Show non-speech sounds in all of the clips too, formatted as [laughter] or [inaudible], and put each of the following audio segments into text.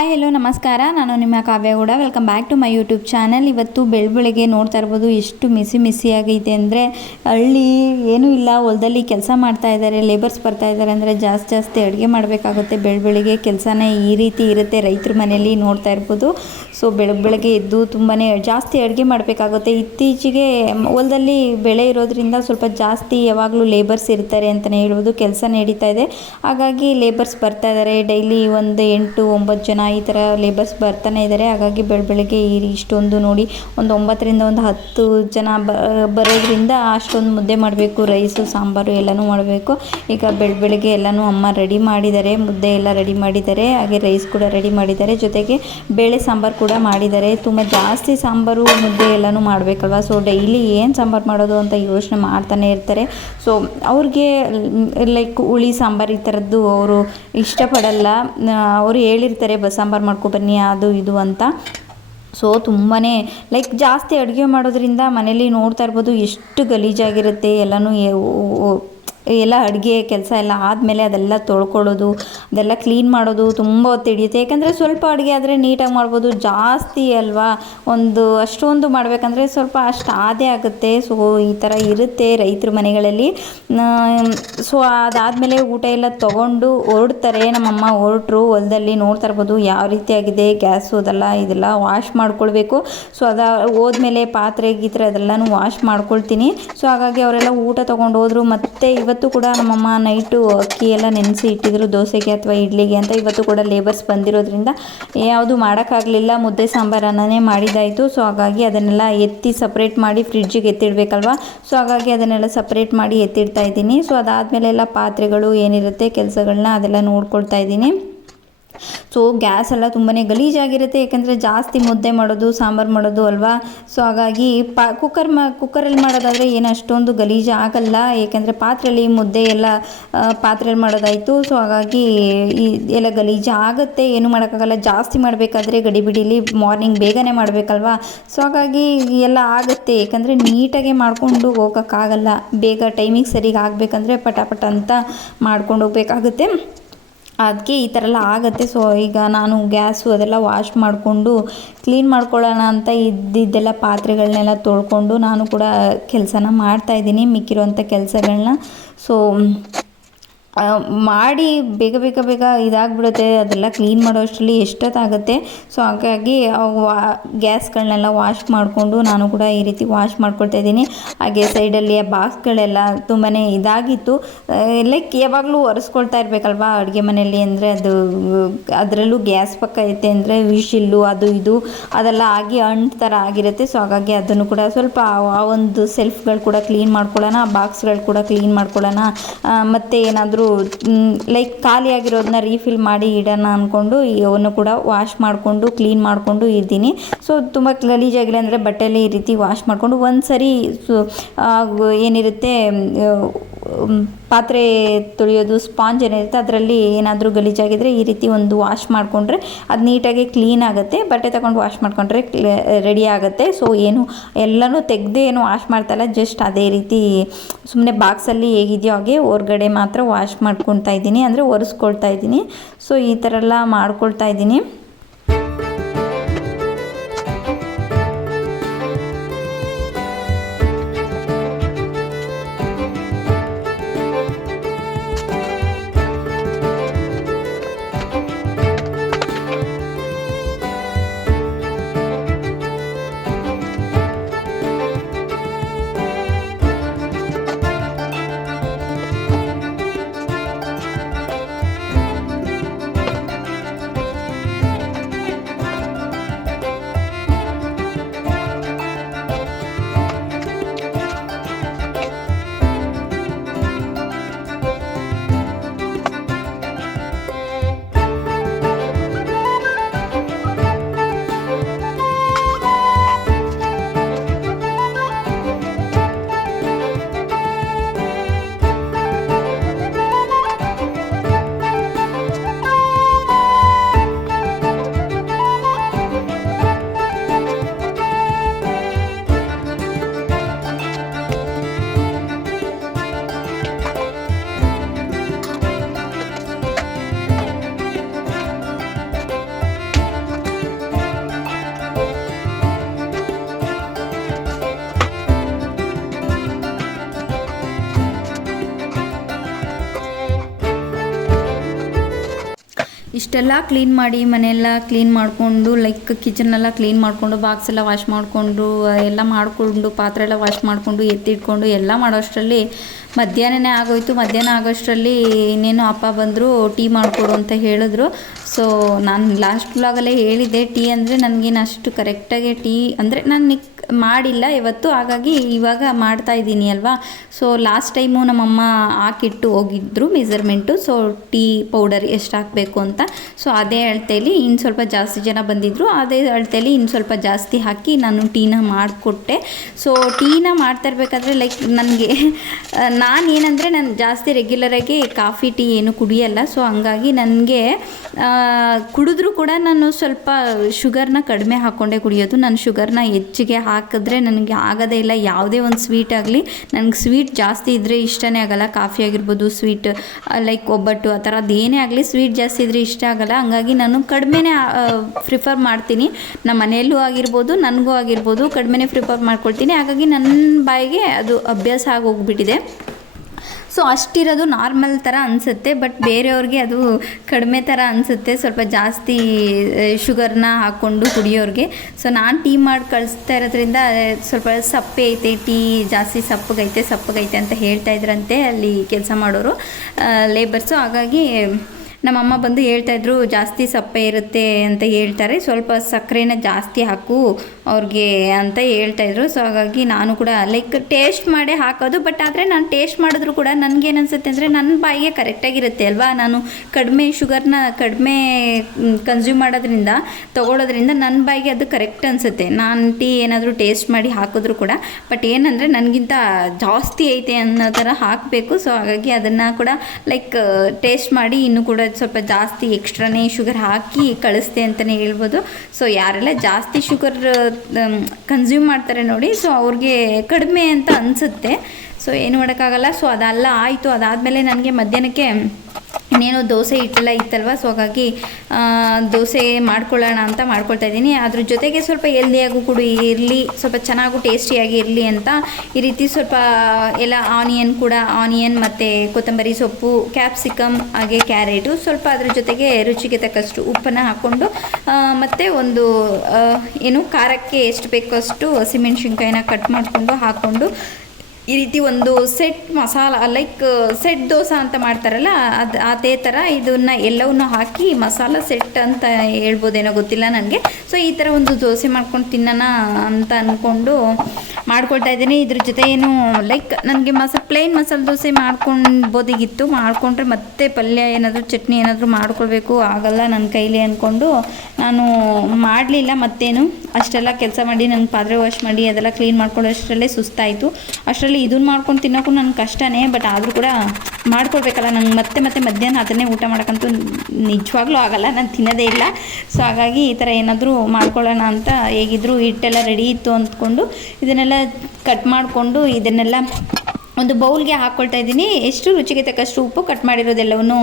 Hi hello ನಮಸ್ಕಾರ. ನಾನು ನಿಮ್ಮ Kavya Gowda welcome back to my YouTube channel ಇವತ್ತು ಬೆಳಬೆಳಗ್ಗೆ ನೋಡ್ತಾ ಇರ್ಬೋದು ಎಷ್ಟು ಮಿಸಿ ಮಿಸಿ ಆಗೈತೆ ಅಂದರೆ ಹಳ್ಳಿ ಏನೂ ಇಲ್ಲ. ಹೊಲದಲ್ಲಿ ಕೆಲಸ ಮಾಡ್ತಾ ಇದ್ದಾರೆ ಲೇಬರ್ಸ್ ಬರ್ತಾ ಇದ್ದಾರೆ ಅಂದರೆ ಜಾಸ್ತಿ ಜಾಸ್ತಿ ಅಡುಗೆ ಮಾಡಬೇಕಾಗುತ್ತೆ. ಬೆಳಬೆಳಿಗ್ಗೆ ಕೆಲಸನೇ ಈ ರೀತಿ ಇರುತ್ತೆ ರೈತರ ಮನೆಯಲ್ಲಿ ನೋಡ್ತಾ ಇರ್ಬೋದು. ಸೊ ಬೆಳಗ್ಗೆ ಬೆಳಗ್ಗೆ ಎದ್ದು ತುಂಬಾ ಜಾಸ್ತಿ ಅಡುಗೆ ಮಾಡಬೇಕಾಗುತ್ತೆ. ಇತ್ತೀಚೆಗೆ ಹೊಲದಲ್ಲಿ ಬೆಳೆ ಇರೋದ್ರಿಂದ ಸ್ವಲ್ಪ ಜಾಸ್ತಿ ಯಾವಾಗಲೂ ಲೇಬರ್ಸ್ ಇರ್ತಾರೆ ಅಂತಲೇ ಹೇಳ್ಬೋದು. ಕೆಲಸ ನಡೀತಾ ಇದೆ. ಹಾಗಾಗಿ ಲೇಬರ್ಸ್ ಬರ್ತಾ ಇದ್ದಾರೆ ಡೈಲಿ ಒಂದು ಎಂಟು, ಒಂಬತ್ತು ಜನ ಈ ಥರ ಲೇಬರ್ಸ್ ಬರ್ತಾನೆ ಇದ್ದಾರೆ ಹಾಗಾಗಿ ಬೆಳ, ಬೆಳಗ್ಗೆ ಇಷ್ಟೊಂದು ನೋಡಿ ಒಂದು ಒಂಬತ್ತರಿಂದ ಒಂದು ಹತ್ತು ಜನ ಬರೋದ್ರಿಂದ ಅಷ್ಟೊಂದು ಮುದ್ದೆ ಮಾಡಬೇಕು. ರೈಸು, ಸಾಂಬಾರು ಎಲ್ಲನೂ ಮಾಡಬೇಕು. ಈಗ ಬೆಳ್, ಬೆಳಗ್ಗೆ ಎಲ್ಲನೂ ಅಮ್ಮ ರೆಡಿ ಮಾಡಿದ್ದಾರೆ ಮುದ್ದೆ ಎಲ್ಲ ರೆಡಿ ಮಾಡಿದ್ದಾರೆ ಹಾಗೆ ರೈಸ್ ಕೂಡ ರೆಡಿ ಮಾಡಿದ್ದಾರೆ ಜೊತೆಗೆ ಬೇಳೆ ಸಾಂಬಾರು ಕೂಡ ಮಾಡಿದ್ದಾರೆ ತುಂಬ ಜಾಸ್ತಿ ಸಾಂಬಾರು, ಮುದ್ದೆ ಎಲ್ಲನೂ ಮಾಡಬೇಕಲ್ವ? ಸೊ ಡೈಲಿ ಏನು ಸಾಂಬಾರು ಮಾಡೋದು ಅಂತ ಯೋಚನೆ ಮಾಡ್ತಾನೆ ಇರ್ತಾರೆ. ಸೊ ಅವ್ರಿಗೆ ಲೈಕ್ ಹುಳಿ ಸಾಂಬಾರು ಈ ಥರದ್ದು ಅವರು ಇಷ್ಟಪಡಲ್ಲ. ಅವರು ಹೇಳಿರ್ತಾರೆ ಬಸ್ ಸಾಂಬಾರು ಮಾಡ್ಕೊ ಬನ್ನಿ, ಅದು ಇದು ಅಂತ. ಸೊ ತುಂಬಾ ಲೈಕ್ ಜಾಸ್ತಿ ಅಡುಗೆ ಮಾಡೋದ್ರಿಂದ ಮನೇಲಿ ನೋಡ್ತಾ ಇರ್ಬೋದು, ಎಷ್ಟು ಗಲೀಜಾಗಿರುತ್ತೆ, ಎಲ್ಲನೂ ಎಲ್ಲ ಅಡುಗೆ ಕೆಲಸ ಎಲ್ಲ ಆದಮೇಲೆ ಅದೆಲ್ಲ ತೊಳ್ಕೊಳ್ಳೋದು, ಅದೆಲ್ಲ ಕ್ಲೀನ್ ಮಾಡೋದು ತುಂಬ ಹೊತ್ತು ಹಿಡಿಯುತ್ತೆ. ಯಾಕಂದರೆ ಸ್ವಲ್ಪ ಅಡುಗೆ ಆದರೆ ನೀಟಾಗಿ ಮಾಡ್ಬೋದು. ಜಾಸ್ತಿ ಅಲ್ವಾ? ಒಂದು ಅಷ್ಟೊಂದು ಮಾಡಬೇಕಂದ್ರೆ ಸ್ವಲ್ಪ ಅಷ್ಟು ಆದೇ ಆಗುತ್ತೆ. ಸೊ ಈ ಥರ ಇರುತ್ತೆ ರೈತರ ಮನೆಗಳಲ್ಲಿ. ಸೊ ಅದಾದಮೇಲೆ ಊಟ ಎಲ್ಲ ತೊಗೊಂಡು ಹೊರಡ್ತಾರೆ. ನಮ್ಮಮ್ಮ ಹೊರಟ್ರು, ಹೊಲದಲ್ಲಿ ನೋಡ್ತಾ ಇರ್ಬೋದು ಯಾವ ರೀತಿಯಾಗಿದೆ ಗ್ಯಾಸು ಅದೆಲ್ಲ ಇದೆಲ್ಲ ವಾಶ್ ಮಾಡ್ಕೊಳ್ಬೇಕು. ಸೊ ಅದ ಹೋದ್ಮೇಲೆ ಪಾತ್ರೆ ಗೀತ್ರೆ ಅದೆಲ್ಲನೂ ವಾಶ್ ಮಾಡ್ಕೊಳ್ತೀನಿ. ಸೊ ಹಾಗಾಗಿ ಅವರೆಲ್ಲ ಊಟ ತೊಗೊಂಡು ಮತ್ತು ಮತ್ತೆ ಇವತ್ತು ಕೂಡ ನಮ್ಮಮ್ಮ ನೈಟು ಅಕ್ಕಿ ಎಲ್ಲ ನೆನೆಸಿ ಇಟ್ಟಿದ್ರು, ದೋಸೆಗೆ ಅಥವಾ ಇಡ್ಲಿಗೆ ಅಂತ. ಇವತ್ತು ಕೂಡ ಲೇಬರ್ಸ್ ಬಂದಿರೋದ್ರಿಂದ ಯಾವುದು ಮಾಡೋಕ್ಕಾಗಲಿಲ್ಲ, ಮುದ್ದೆ ಸಾಂಬಾರನ್ನೇ ಮಾಡಿದ್ದಾಯಿತು. ಸೊ ಹಾಗಾಗಿ ಅದನ್ನೆಲ್ಲ ಎತ್ತಿ ಸಪ್ರೇಟ್ ಮಾಡಿ ಫ್ರಿಡ್ಜಿಗೆ ಎತ್ತಿಡಬೇಕಲ್ವಾ? ಸೊ ಹಾಗಾಗಿ ಅದನ್ನೆಲ್ಲ ಸಪ್ರೇಟ್ ಮಾಡಿ ಎತ್ತಿಡ್ತಾ ಇದ್ದೀನಿ. ಸೊ ಅದಾದಮೇಲೆ ಎಲ್ಲ ಪಾತ್ರೆಗಳು ಏನಿರುತ್ತೆ ಕೆಲಸಗಳನ್ನ ಅದೆಲ್ಲ ನೋಡ್ಕೊಳ್ತಾ ಇದ್ದೀನಿ. ಸೊ ಗ್ಯಾಸ್ ಎಲ್ಲ ತುಂಬಾ ಗಲೀಜಾಗಿರುತ್ತೆ, ಯಾಕಂದರೆ ಜಾಸ್ತಿ ಮುದ್ದೆ ಮಾಡೋದು, ಸಾಂಬಾರು ಮಾಡೋದು ಅಲ್ವಾ? ಸೊ ಹಾಗಾಗಿ ಪಾ ಕುಕ್ಕರ್ ಮ ಕುಕ್ಕರಲ್ಲಿ ಮಾಡೋದಾದರೆ ಏನು ಅಷ್ಟೊಂದು ಗಲೀಜು ಆಗಲ್ಲ. ಏಕೆಂದರೆ ಪಾತ್ರೆಯಲ್ಲಿ ಮುದ್ದೆ ಎಲ್ಲ ಪಾತ್ರೆಯಲ್ಲಿ ಮಾಡೋದಾಯಿತು. ಸೊ ಹಾಗಾಗಿ ಈ, ಎಲ್ಲ ಗಲೀಜು ಆಗುತ್ತೆ. ಏನು ಮಾಡೋಕ್ಕಾಗಲ್ಲ. ಜಾಸ್ತಿ ಮಾಡಬೇಕಾದ್ರೆ ಗಡಿಬಿಡಿಲಿ ಮಾರ್ನಿಂಗ್ ಬೇಗನೆ ಮಾಡಬೇಕಲ್ವಾ? ಸೊ ಹಾಗಾಗಿ ಎಲ್ಲ ಆಗುತ್ತೆ. ಏಕೆಂದರೆ ನೀಟಾಗೆ ಮಾಡಿಕೊಂಡು ಹೋಗೋಕ್ಕಾಗಲ್ಲ. ಬೇಗ ಟೈಮಿಗೆ ಸರಿಗೆ ಆಗಬೇಕಂದ್ರೆ ಪಟಾಪಟ ಅಂತ ಮಾಡ್ಕೊಂಡು ಹೋಗ್ಬೇಕಾಗುತ್ತೆ. ಅದಕ್ಕೆ ಈ ಥರ ಎಲ್ಲ ಆಗುತ್ತೆ. ಸೊ ಈಗ ನಾನು ಗ್ಯಾಸು ಅದೆಲ್ಲ ವಾಶ್ ಮಾಡಿಕೊಂಡು ಕ್ಲೀನ್ ಮಾಡ್ಕೊಳ್ಳೋಣ ಅಂತ ಇದ್ದಿದ್ದೆಲ್ಲ ಪಾತ್ರೆಗಳನ್ನೆಲ್ಲ ತೊಳ್ಕೊಂಡು ನಾನು ಕೂಡ ಕೆಲಸನ ಮಾಡ್ತಾಯಿದ್ದೀನಿ ಮಿಕ್ಕಿರೋಂಥ ಕೆಲಸಗಳನ್ನ ಸೊ ಮಾಡಿ ಬೇಗ ಬೇಗ ಬೇಗ ಇದಾಗ್ಬಿಡುತ್ತೆ, ಅದೆಲ್ಲ ಕ್ಲೀನ್ ಮಾಡೋ ಅಷ್ಟರಲ್ಲಿ ಎಷ್ಟೊತ್ತಾಗುತ್ತೆ. ಸೊ ಹಾಗಾಗಿ ವಾ ಗ್ಯಾಸ್ಗಳನ್ನೆಲ್ಲ ವಾಶ್ ಮಾಡಿಕೊಂಡು ನಾನು ಕೂಡ ಈ ರೀತಿ ವಾಶ್ ಮಾಡ್ಕೊಳ್ತಾ ಇದ್ದೀನಿ. ಹಾಗೆ ಸೈಡಲ್ಲಿ ಆ ಬಾಕ್ಸ್ಗಳೆಲ್ಲ ತುಂಬಾ ಇದಾಗಿತ್ತು. ಲೈಕ್ ಯಾವಾಗಲೂ ಒರೆಸ್ಕೊಳ್ತಾ ಇರಬೇಕಲ್ವಾ ಅಡುಗೆ ಮನೆಯಲ್ಲಿ ಅಂದರೆ ಅದು, ಅದರಲ್ಲೂ ಗ್ಯಾಸ್ ಪಕ್ಕ ಐತೆ ಅಂದರೆ ವಿಶಿಲ್ಲು ಅದು ಇದು, ಅದೆಲ್ಲ ಆಗಿ ಅಂಟ್ ಥರ ಆಗಿರುತ್ತೆ. ಸೊ ಹಾಗಾಗಿ ಅದನ್ನು ಕೂಡ ಸ್ವಲ್ಪ ಆ- ಒಂದು ಸೆಲ್ಫ್ಗಳು ಕೂಡ ಕ್ಲೀನ್ ಮಾಡ್ಕೊಳ್ಳೋಣ, ಆ ಬಾಕ್ಸ್ಗಳು ಕೂಡ ಕ್ಲೀನ್ ಮಾಡ್ಕೊಳ್ಳೋಣ. ಮತ್ತೆ ಏನಾದರೂ ಲೈಕ್ ಖಾಲಿಯಾಗಿರೋದನ್ನ ರೀಫಿಲ್ ಮಾಡಿ ಇಡೋಣ ಅಂದ್ಕೊಂಡು ಇವನ್ನು ಕೂಡ ವಾಶ್ ಮಾಡಿಕೊಂಡು ಕ್ಲೀನ್ ಮಾಡಿಕೊಂಡು ಇದ್ದೀನಿ. ಸೊ ತುಂಬ ಗಲೀಜಾಗಿಲ್ಲ ಅಂದರೆ ಬಟ್ಟೆಯಲ್ಲಿ ಈ ರೀತಿ ವಾಶ್ ಮಾಡಿಕೊಂಡು ಒಂದು ಸರಿ ಏನಿರುತ್ತೆ ಪಾತ್ರೆ ತೊಳೆಯೋದು ಸ್ಪಾಂಜ್ ಏನಿರುತ್ತೆ ಅದರಲ್ಲಿ ಏನಾದರೂ ಗಲೀಜಾಗಿದ್ದರೆ ಈ ರೀತಿ ಒಂದು ವಾಶ್ ಮಾಡಿಕೊಂಡ್ರೆ ಅದು ನೀಟಾಗಿ ಕ್ಲೀನ್ ಆಗುತ್ತೆ. ಬಟ್ಟೆ ತಗೊಂಡು ವಾಶ್ ಮಾಡಿಕೊಂಡ್ರೆ ರೆಡಿ ಆಗುತ್ತೆ. ಸೊ ಏನು, ಎಲ್ಲನೂ ತೆಗೆದೇ ಏನು ವಾಶ್ ಮಾಡ್ತಾಯಿಲ್ಲ ಜಸ್ಟ್ ಅದೇ ರೀತಿ ಸುಮ್ಮನೆ ಬಾಕ್ಸಲ್ಲಿ ಹೇಗಿದೆಯೋ ಹಾಗೆ ಹೊರ್ಗಡೆ ಮಾತ್ರ ವಾಶ್ ಮಾಡ್ಕೊಳ್ತಾ ಇದ್ದೀನಿ, ಅಂದರೆ ಒರೆಸ್ಕೊಳ್ತಾ ಇದ್ದೀನಿ. ಸೊ ಈ ಥರ ಎಲ್ಲ ಮಾಡ್ಕೊಳ್ತಾ ಇದ್ದೀನಿ. ಇಷ್ಟೆಲ್ಲ ಕ್ಲೀನ್ ಮಾಡಿ ಮನೆಯೆಲ್ಲ ಕ್ಲೀನ್ ಮಾಡಿಕೊಂಡು ಲೈಕ್ ಕಿಚನ್ನೆಲ್ಲ ಕ್ಲೀನ್ ಮಾಡಿಕೊಂಡು ಬಾಕ್ಸ್ ಎಲ್ಲ ವಾಶ್ ಮಾಡಿಕೊಂಡು, ಎಲ್ಲ ಮಾಡಿಕೊಂಡು, ಪಾತ್ರೆ ಎಲ್ಲ ವಾಶ್ ಮಾಡಿಕೊಂಡು, ಎತ್ತಿಟ್ಕೊಂಡು ಎಲ್ಲ ಮಾಡೋಷ್ಟರಲ್ಲಿ ಮಧ್ಯಾಹ್ನನೇ ಆಗೋಯ್ತು. ಮಧ್ಯಾಹ್ನ ಆಗೋಷ್ಟರಲ್ಲಿ ಇನ್ನೇನು ಅಪ್ಪ ಬಂದರು ಟೀ ಮಾಡಿಕೊಡು ಅಂತ ಹೇಳಿದ್ರು. ಸೊ ನಾನು ಲಾಸ್ಟ್ ಬ್ಲಾಗಲ್ಲೇ ಹೇಳಿದ್ದೆ. ಟೀ ಅಂದರೆ ನನಗೇನು ಅಷ್ಟು ಕರೆಕ್ಟಾಗಿ ಟೀ ಅಂದರೆ ನಾನು ಮಾಡಿಲ್ಲ, ಇವತ್ತು ಹಾಗಾಗಿ ಇವಾಗ ಮಾಡ್ತಾ ಇದ್ದೀನಿ ಅಲ್ವಾ? ಸೊ ಲಾಸ್ಟ್ ಟೈಮು ನಮ್ಮಮ್ಮ ಹಾಕಿಟ್ಟು ಹೋಗಿದ್ರು ಮೆಸರ್ಮೆಂಟು ಸೊ ಟೀ ಪೌಡರ್ ಎಷ್ಟು ಹಾಕಬೇಕು ಅಂತ. ಸೊ ಅದೇ ಅಳತೆಯಲ್ಲಿ ಇನ್ನು ಸ್ವಲ್ಪ ಜಾಸ್ತಿ ಜನ ಬಂದಿದ್ದರು ಅದೇ ಅಳತೆಯಲ್ಲಿ ಇನ್ನು ಸ್ವಲ್ಪ ಜಾಸ್ತಿ ಹಾಕಿ ನಾನು ಟೀನ ಮಾಡಿಕೊಟ್ಟೆ. ಸೊ ಟೀನ ಮಾಡ್ತಾ ಇರಬೇಕಾದ್ರೆ ಲೈಕ್ ನನಗೆ, [laughs] ನಾನು ಏನಂದರೆ ನಾನು ಜಾಸ್ತಿ ರೆಗ್ಯುಲರಾಗಿ ಕಾಫಿ ಟೀ ಏನು ಕುಡಿಯಲ್ಲ. ಸೊ ಹಂಗಾಗಿ ನನಗೆ ಕುಡಿದ್ರೂ ಕೂಡ ನಾನು ಸ್ವಲ್ಪ ಶುಗರ್ನ ಕಡಿಮೆ ಹಾಕ್ಕೊಂಡೇ ಕುಡಿಯೋದು. ನಾನು ಶುಗರ್ನ ಹೆಚ್ಚಿಗೆ ಹಾಕಿದ್ರೆ ನನಗೆ ಆಗೋದೇ ಇಲ್ಲ, ಯಾವುದೇ ಒಂದು ಸ್ವೀಟ್ ಆಗಲಿ. ನನಗೆ ಸ್ವೀಟ್ ಜಾಸ್ತಿ ಇದ್ದರೆ ಇಷ್ಟನೇ ಆಗೋಲ್ಲ, ಕಾಫಿ ಆಗಿರ್ಬೋದು ಸ್ವೀಟ್ ಲೈಕ್ ಒಬ್ಬಟ್ಟು, ಆ ಥರದ್ದು ಏನೇ ಆಗಲಿ ಸ್ವೀಟ್ ಜಾಸ್ತಿ ಇದ್ದರೆ ಇಷ್ಟ ಆಗೋಲ್ಲ. ಹಂಗಾಗಿ ನಾನು ಕಡಿಮೆನೇ ಪ್ರಿಫರ್ ಮಾಡ್ತೀನಿ. ನಮ್ಮ ಮನೆಯಲ್ಲೂ ಆಗಿರ್ಬೋದು, ನನಗೂ ಆಗಿರ್ಬೋದು, ಕಡಿಮೆನೇ ಪ್ರಿಫರ್ ಮಾಡ್ಕೊಳ್ತೀನಿ. ಹಾಗಾಗಿ ನನ್ನ ಬಾಯಿಗೆ ಅದು ಅಭ್ಯಾಸ ಆಗಿ ಹೋಗ್ಬಿಟ್ಟಿದೆ ಸೊ ಅಷ್ಟಿರೋದು ನಾರ್ಮಲ್ ಥರ ಅನಿಸುತ್ತೆ ಬಟ್ ಬೇರೆಯವ್ರಿಗೆ ಅದು ಕಡಿಮೆ ಥರ ಅನಿಸುತ್ತೆ. ಸ್ವಲ್ಪ ಜಾಸ್ತಿ ಶುಗರ್ನ ಹಾಕ್ಕೊಂಡು ಕುಡಿಯೋರಿಗೆ. ಸೊ ನಾನು ಟೀ ಮಾಡಿ ಕಳಿಸ್ತಾ ಇರೋದ್ರಿಂದ ಸ್ವಲ್ಪ ಸಪ್ಪೆ ಐತೆ, ಟೀ ಜಾಸ್ತಿ ಸಪ್ಪಗೈತೆ ಸಪ್ಪಗೈತೆ ಅಂತ ಹೇಳ್ತಾ ಇದ್ರಂತೆ ಅಲ್ಲಿ ಕೆಲಸ ಮಾಡೋರು ಲೇಬರ್ಸು ಹಾಗಾಗಿ ನಮ್ಮಮ್ಮ ಬಂದು ಹೇಳ್ತಾಯಿದ್ರು ಜಾಸ್ತಿ ಸಪ್ಪೆ ಇರುತ್ತೆ ಅಂತ ಹೇಳ್ತಾರೆ. ಸ್ವಲ್ಪ ಸಕ್ಕರೆನ ಜಾಸ್ತಿ ಹಾಕು ಅವ್ರಿಗೆ ಅಂತ ಹೇಳ್ತಾಯಿದ್ರು ಸೊ ಹಾಗಾಗಿ ನಾನು ಕೂಡ ಲೈಕ್ ಟೇಸ್ಟ್ ಮಾಡೇ ಹಾಕೋದು ಬಟ್ ಆದರೆ ನಾನು ಟೇಸ್ಟ್ ಮಾಡಿದ್ರು ಕೂಡ ನನಗೇನು ಅನಿಸುತ್ತೆ ಅಂದರೆ ನನ್ನ ಬಾಯಿಗೆ ಕರೆಕ್ಟಾಗಿರುತ್ತೆ ಅಲ್ವಾ? ನಾನು ಕಡಿಮೆ ಶುಗರ್ನ ಕಡಿಮೆ ಕನ್ಸ್ಯೂಮ್ ಮಾಡೋದ್ರಿಂದ, ತೊಗೊಳೋದ್ರಿಂದ ನನ್ನ ಬಾಯಿಗೆ ಅದು ಕರೆಕ್ಟ್ ಅನಿಸುತ್ತೆ. ನಾನು ಟೀ ಏನಾದರೂ ಟೇಸ್ಟ್ ಮಾಡಿ ಹಾಕಿದ್ರು ಕೂಡ ಬಟ್ ಏನಂದರೆ ನನಗಿಂತ ಜಾಸ್ತಿ ಐತೆ ಅನ್ನೋ ಥರ ಹಾಕಬೇಕು. ಸೊ ಹಾಗಾಗಿ ಅದನ್ನು ಕೂಡ ಲೈಕ್ ಟೇಸ್ಟ್ ಮಾಡಿ ಇನ್ನೂ ಕೂಡ ಸ್ವಲ್ಪ ಜಾಸ್ತಿ ಎಕ್ಸ್ಟ್ರಾನೇ ಶುಗರ್ ಹಾಕಿ ಕಳಿಸ್ತೆ ಅಂತಲೇ ಹೇಳ್ಬೋದು. ಸೊ ಯಾರೆಲ್ಲ ಜಾಸ್ತಿ ಶುಗರ್ ಕನ್ಸ್ಯೂಮ್ ಮಾಡ್ತಾರೆ ನೋಡಿ ಸೊ ಅವ್ರಿಗೆ ಕಡಿಮೆ ಅಂತ ಅನಿಸುತ್ತೆ. ಸೊ ಏನು ಮಾಡೋಕ್ಕಾಗಲ್ಲ. ಸೊ ಅದೆಲ್ಲ ಆಯಿತು. ಅದಾದಮೇಲೆ ನನಗೆ ಮಧ್ಯಾಹ್ನಕ್ಕೆ ಇನ್ನೇನು ದೋಸೆ ಹಿಟ್ಟೆಲ್ಲ ಇತ್ತಲ್ವ? ಸೊ ಹಾಗಾಗಿ ದೋಸೆ ಮಾಡ್ಕೊಳ್ಳೋಣ ಅಂತ ಮಾಡ್ಕೊಳ್ತಾ ಇದ್ದೀನಿ. ಅದ್ರ ಜೊತೆಗೆ ಸ್ವಲ್ಪ ಹೆಲ್ದಿಯಾಗೂ ಕೂಡ ಇರಲಿ, ಸ್ವಲ್ಪ ಚೆನ್ನಾಗೂ ಟೇಸ್ಟಿಯಾಗಿ ಇರಲಿ ಅಂತ ಈ ರೀತಿ ಸ್ವಲ್ಪ, ಎಲ್ಲ ಆನಿಯನ್ ಕೂಡ, ಆನಿಯನ್ ಮತ್ತು ಕೊತ್ತಂಬರಿ ಸೊಪ್ಪು, ಕ್ಯಾಪ್ಸಿಕಮ್, ಹಾಗೆ ಕ್ಯಾರೆಟು, ಸ್ವಲ್ಪ ಅದ್ರ ಜೊತೆಗೆ ರುಚಿಗೆ ತಕ್ಕಷ್ಟು ಉಪ್ಪನ್ನು ಹಾಕ್ಕೊಂಡು ಮತ್ತು ಒಂದು ಏನು, ಖಾರಕ್ಕೆ ಎಷ್ಟು ಬೇಕೋ ಅಷ್ಟು ಹಸಿಮೆಣ್ಸಿನ್ಕಾಯಿನ ಕಟ್ ಮಾಡಿಕೊಂಡು ಹಾಕ್ಕೊಂಡು ಈ ರೀತಿ ಒಂದು set masala like set dosa ಅಂತ ಮಾಡ್ತಾರಲ್ಲ, ಅದು ಅದೇ ಥರ ಇದನ್ನು ಎಲ್ಲವನ್ನು ಹಾಕಿ ಮಸಾಲ ಸೆಟ್ ಅಂತ ಹೇಳ್ಬೋದೇನೋ ಗೊತ್ತಿಲ್ಲ ನನಗೆ. ಸೊ ಈ ಥರ ಒಂದು ದೋಸೆ ಮಾಡ್ಕೊಂಡು ತಿನ್ನೋಣ ಅಂತ ಅಂದ್ಕೊಂಡು ಮಾಡ್ಕೊಳ್ತಾ ಇದ್ದೀನಿ. ಇದ್ರ ಜೊತೆ ಏನು ಲೈಕ್ ನನಗೆ ಮಸ ಪ್ಲೇನ್ ಮಸಾಲೆ ದೋಸೆ ಮಾಡ್ಕೊಳ್ಬೋದಿಗಿತ್ತು ಮಾಡಿಕೊಂಡ್ರೆ ಮತ್ತೆ ಪಲ್ಯ ಏನಾದರೂ, ಚಟ್ನಿ ಏನಾದರೂ ಮಾಡ್ಕೊಳ್ಬೇಕು, ಆಗಲ್ಲ ನನ್ನ ಕೈಲಿ ಅಂದ್ಕೊಂಡು ನಾನು ಮಾಡಲಿಲ್ಲ ಮತ್ತೇನು. ಅಷ್ಟೆಲ್ಲ ಕೆಲಸ ಮಾಡಿ, ನಂಗೆ ಪಾತ್ರೆ ವಾಶ್ ಮಾಡಿ, ಅದೆಲ್ಲ ಕ್ಲೀನ್ ಮಾಡ್ಕೊಳ್ಳೋಷ್ಟರಲ್ಲೇ ಸುಸ್ತಾಯಿತು. ಅಷ್ಟರಲ್ಲಿ ಇದನ್ನ ಮಾಡ್ಕೊಂಡು ತಿನ್ನೋಕ್ಕೂ ನನಗೆ ಕಷ್ಟನೇ ಬಟ್ ಆದರೂ ಕೂಡ ಮಾಡ್ಕೊಳ್ಬೇಕಲ್ಲ. ನಂಗೆ ಮತ್ತೆ ಮತ್ತೆ ಮಧ್ಯಾಹ್ನ ಅದನ್ನೇ ಊಟ ಮಾಡೋಕ್ಕಂತೂ ನಿಜವಾಗ್ಲೂ ಆಗಲ್ಲ. ನಾನು ತಿನ್ನೋದೇ ಇಲ್ಲ. ಸೊ ಹಾಗಾಗಿ ಈ ಥರ ಏನಾದರೂ ಮಾಡ್ಕೊಳ್ಳೋಣ ಅಂತ ಹೇಗಿದ್ರು ಹಿಟ್ಟೆಲ್ಲ ರೆಡಿ ಇತ್ತು ಅಂದ್ಕೊಂಡು, ಇದನ್ನೆಲ್ಲ ಕಟ್ ಮಾಡಿಕೊಂಡು, ಇದನ್ನೆಲ್ಲ ಒಂದು ಬೌಲ್ಗೆ ಹಾಕ್ಕೊಳ್ತಾ ಇದ್ದೀನಿ. ಎಷ್ಟು ರುಚಿಗೆ ತಕ್ಕಷ್ಟು ಉಪ್ಪು ಕಟ್ ಮಾಡಿರೋದೆಲ್ಲವನ್ನು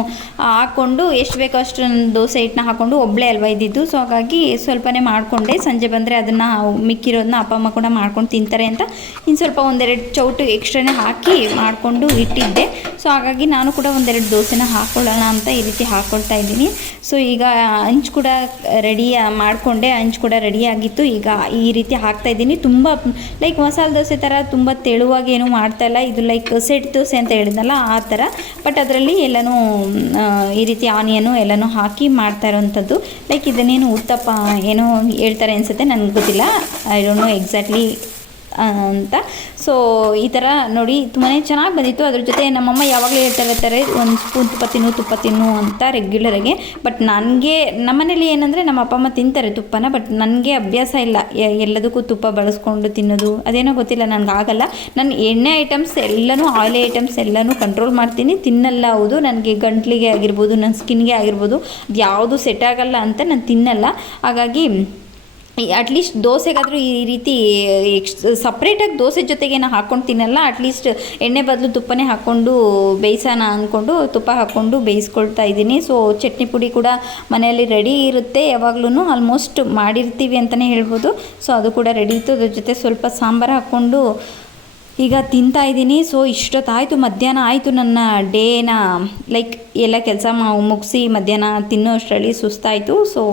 ಹಾಕ್ಕೊಂಡು ಎಷ್ಟು ಬೇಕೋ ಅಷ್ಟು ದೋಸೆ ಹಿಟ್ಟನ್ನ ಹಾಕ್ಕೊಂಡು ಒಬ್ಬಳೇ ಅಲ್ವಾ ಇದ್ದಿದ್ದು. ಸೊ ಹಾಗಾಗಿ ಸ್ವಲ್ಪನೇ ಮಾಡಿಕೊಂಡೆ. ಸಂಜೆ ಬಂದರೆ ಅದನ್ನು ಮಿಕ್ಕಿರೋದನ್ನ ಅಪ್ಪ, ಅಮ್ಮ ಕೂಡ ಮಾಡ್ಕೊಂಡು ತಿಂತಾರೆ ಅಂತ ಇನ್ನು ಸ್ವಲ್ಪ ಒಂದೆರಡು ಚೌಟು ಎಕ್ಸ್ಟ್ರಾನೇ ಹಾಕಿ ಮಾಡಿಕೊಂಡು ಇಟ್ಟಿದ್ದೆ. ಸೊ ಹಾಗಾಗಿ ನಾನು ಕೂಡ ಒಂದೆರಡು ದೋಸೆನ ಹಾಕ್ಕೊಳ್ಳೋಣ ಅಂತ ಈ ರೀತಿ ಹಾಕ್ಕೊಳ್ತಾ ಇದ್ದೀನಿ. ಸೊ ಈಗ ಹಂಚು ಕೂಡ ರೆಡಿ ಮಾಡಿಕೊಂಡೆ. ಹಂಚು ಕೂಡ ರೆಡಿ ಆಗಿತ್ತು. ಈಗ ಈ ರೀತಿ ಹಾಕ್ತಾ ಇದ್ದೀನಿ. ತುಂಬ ಲೈಕ್ ಮಸಾಲೆ ದೋಸೆ ಥರ ತುಂಬ ತೆಳುವಾಗಿ ಏನೂ ಮಾಡ್ತಾ ಇಲ್ಲ. ಇದು ಲೈಕ್ ಸೆಟ್ ದೋಸೆ ಅಂತ ಹೇಳಿದ್ನಲ್ಲ, ಆ ಥರ ಬಟ್ ಅದರಲ್ಲಿ ಎಲ್ಲನೂ ಈ ರೀತಿ ಆನಿಯನು ಎಲ್ಲನೂ ಹಾಕಿ ಮಾಡ್ತಾ ಇರೋವಂಥದ್ದು ಲೈಕ್ ಇದನ್ನೇನು ಉತ್ತಪ್ಪ ಏನೋ ಹೇಳ್ತಾರೆ ಅನಿಸುತ್ತೆ, ನನಗೆ ಗೊತ್ತಿಲ್ಲ. ಐ ಡೋಂಟ್ ನೋ ಎಕ್ಸಾಕ್ಟ್ಲಿ ಅಂತ. ಸೊ ಈ ಥರ ನೋಡಿ ತುಂಬಾ ಚೆನ್ನಾಗಿ ಬಂದಿತ್ತು. ಅದ್ರ ಜೊತೆ ನಮ್ಮಮ್ಮ ಯಾವಾಗಲೂ ಹೇಳ್ತಾ ಇರ್ತಾರೆ, ಒಂದು ಸ್ಪೂನ್ ತುಪ್ಪ ತಿನ್ನು ತುಪ್ಪ ತಿನ್ನು ಅಂತ ರೆಗ್ಯುಲರಾಗಿ ಬಟ್ ನನಗೆ, ನಮ್ಮನೇಲಿ ಏನಂದರೆ ನಮ್ಮ ಅಪ್ಪ ಅಮ್ಮ ತಿಂತಾರೆ ತುಪ್ಪನ ಬಟ್ ನನಗೆ ಅಭ್ಯಾಸ ಇಲ್ಲ. ಎಲ್ಲದಕ್ಕೂ ತುಪ್ಪ ಬಳಸ್ಕೊಂಡು ತಿನ್ನೋದು. ಅದೇನೋ ಗೊತ್ತಿಲ್ಲ, ನನಗೆ ಆಗಲ್ಲ. ನಾನು ಎಣ್ಣೆ ಐಟಮ್ಸ್ ಎಲ್ಲನೂ ಆಯಿಲಿ ಐಟಮ್ಸ್ ಎಲ್ಲನೂ ಕಂಟ್ರೋಲ್ ಮಾಡ್ತೀನಿ. ತಿನ್ನಲ್ಲ ಹೌದು, ನನಗೆ ಗಂಟ್ಲಿಗೆ ಆಗಿರ್ಬೋದು ನನ್ನ ಸ್ಕಿನ್ಗೆ ಆಗಿರ್ಬೋದು ಅದು ಯಾವುದು ಸೆಟ್ ಆಗಲ್ಲ ಅಂತ ನಾನು ತಿನ್ನಲ್ಲ. ಹಾಗಾಗಿ ಅಟ್ಲೀಸ್ಟ್ ದೋಸೆಗಾದರೂ ಈ ರೀತಿ ಸಪ್ರೇಟಾಗಿ ದೋಸೆ ಜೊತೆಗೆ ಹಾಕ್ಕೊಂಡು ತಿನ್ನಲ್ಲ ಅಟ್ಲೀಸ್ಟ್ ಎಣ್ಣೆ ಬದಲು ತುಪ್ಪನೇ ಹಾಕ್ಕೊಂಡು ಬೇಯಿಸೋಣ ಅಂದ್ಕೊಂಡು ತುಪ್ಪ ಹಾಕ್ಕೊಂಡು ಬೇಯಿಸ್ಕೊಳ್ತಾ ಇದ್ದೀನಿ. ಸೊ ಚಟ್ನಿ ಪುಡಿ ಕೂಡ ಮನೆಯಲ್ಲಿ ರೆಡಿ ಇರುತ್ತೆ ಯಾವಾಗ್ಲೂ ಆಲ್ಮೋಸ್ಟ್ ಮಾಡಿರ್ತೀವಿ ಅಂತಲೇ ಹೇಳ್ಬೋದು. ಸೊ ಅದು ಕೂಡ ರೆಡಿ ಇತ್ತು. ಅದ್ರ ಜೊತೆ ಸ್ವಲ್ಪ ಸಾಂಬಾರು ಹಾಕ್ಕೊಂಡು ಈಗ ತಿಂತಾ ಇದ್ದೀನಿ. ಸೊ ಇಷ್ಟೊತ್ತಾಯಿತು. ಮಧ್ಯಾಹ್ನ ಆಯಿತು ನನ್ನ ಡೇನ ಲೈಕ್ ಎಲ್ಲ ಕೆಲಸ ಮುಗಿಸಿ ಮಧ್ಯಾಹ್ನ ತಿನ್ನೋ ಅಷ್ಟರಲ್ಲಿ ಸುಸ್ತಾಯಿತು. ಸೊ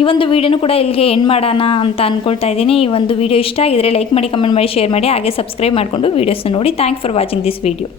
ಈ ಒಂದು ವೀಡಿಯೋನು ಕೂಡ ಇಲ್ಲಿಗೆ ಎಂಡ್ ಮಾಡೋಣ ಅಂತ ಅಂದ್ಕೊಳ್ತಾ ಇದ್ದೀನಿ. ಈ ಒಂದು ವಿಡಿಯೋ ಇಷ್ಟ ಆಗಿದ್ರೆ ಲೈಕ್ ಮಾಡಿ ಕಮೆಂಟ್ ಮಾಡಿ ಶೇರ್ ಮಾಡಿ. ಹಾಗೆ ಸಬ್ಸ್ಕ್ರೈಬ್ ಮಾಡಿಕೊಂಡು ವೀಡಿಯೋಸ್ನ ನೋಡಿ. Thanks for watching this video